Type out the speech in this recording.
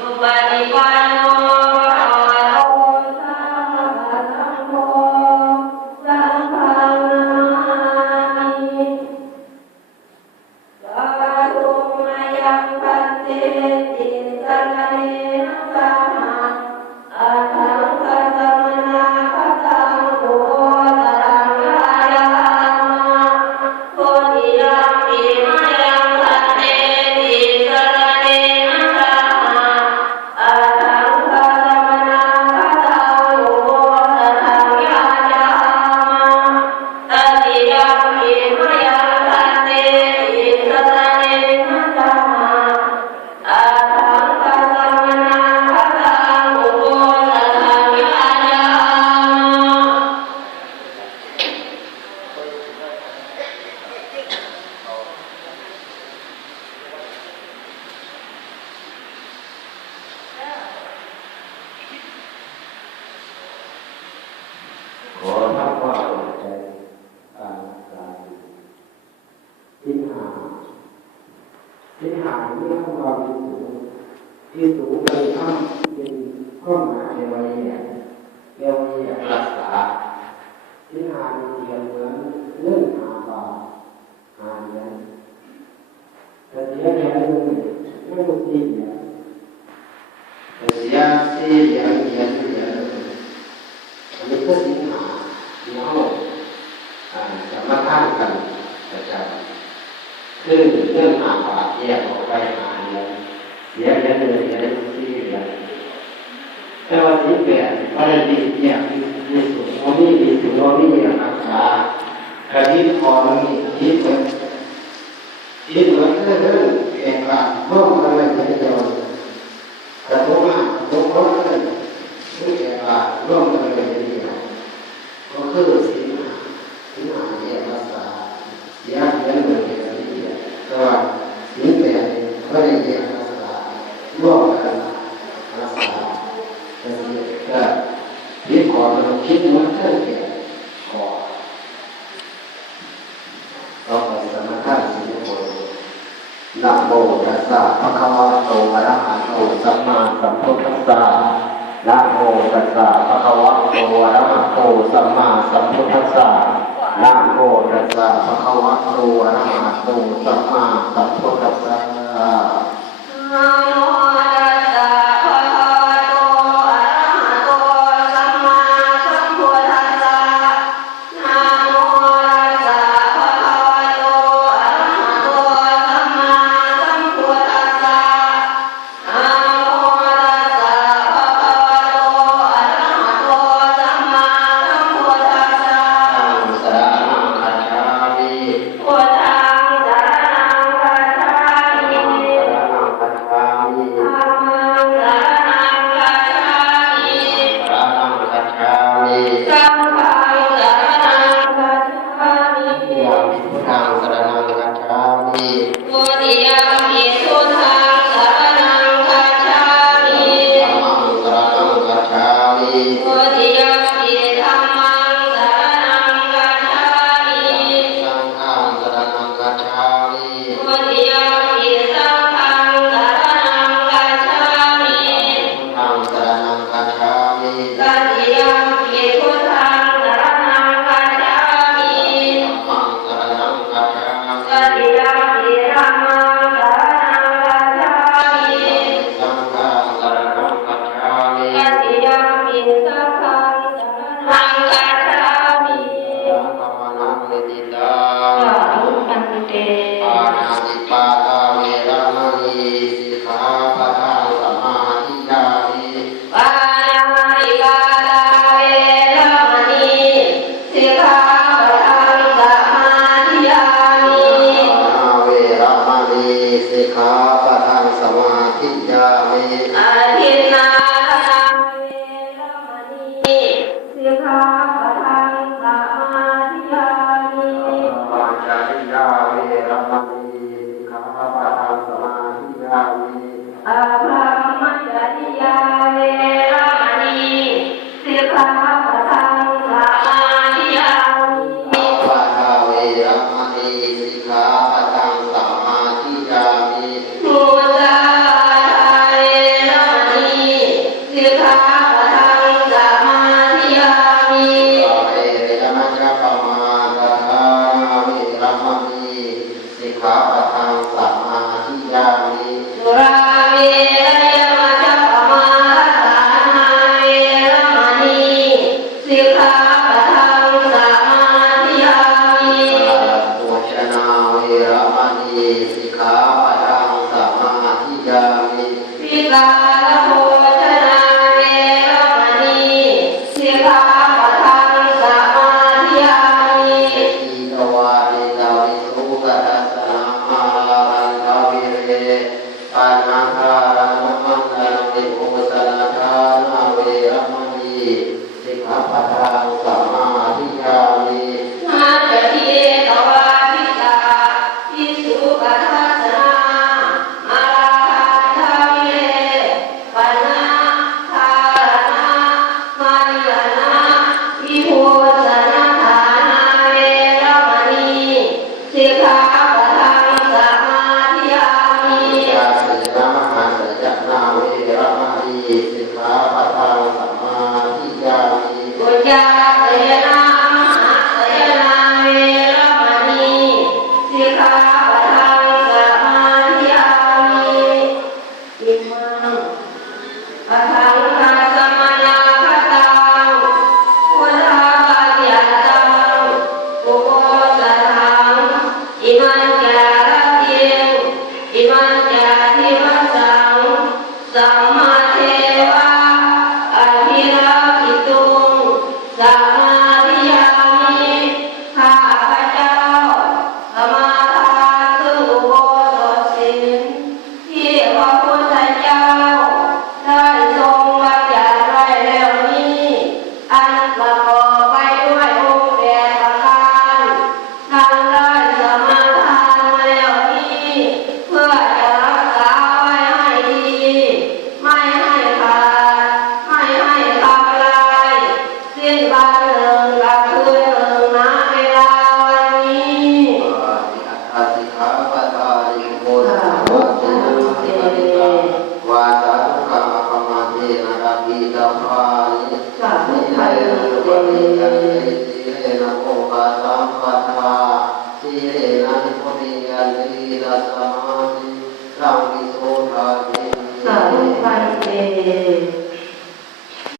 Nobody but ภาพว่าเกิดจากการการทิ้งหาทิ้งหาเนี่ยความสูงที่สูงเป็นข้ามเป็นข้อหมาในวัยใหญ่เรียกว่าอยากรักษาทิ้งหาเปรียบเหมือนเรื่องหาบาหาเนี้แต่เสียแค่เรื่องเรู้องที่เนี่ย เราปฏิบัติท่าสี่ผลนะโมตัสสะพระคะวะโตอะระหะโตสัมมาสัมพุทธัสสะนะโมตัสสะพระคะวะโตอะระหะโตสัมมาสัมพุทธัสสะนะโมตัสสะพระคะวะโตอะระหะโตสัมมาสัมพุทธัสสะ พุทธังสรณังคัจฉามิโพธิยามิ สิกขาปะทังสมาธิยามิวิรา Amen.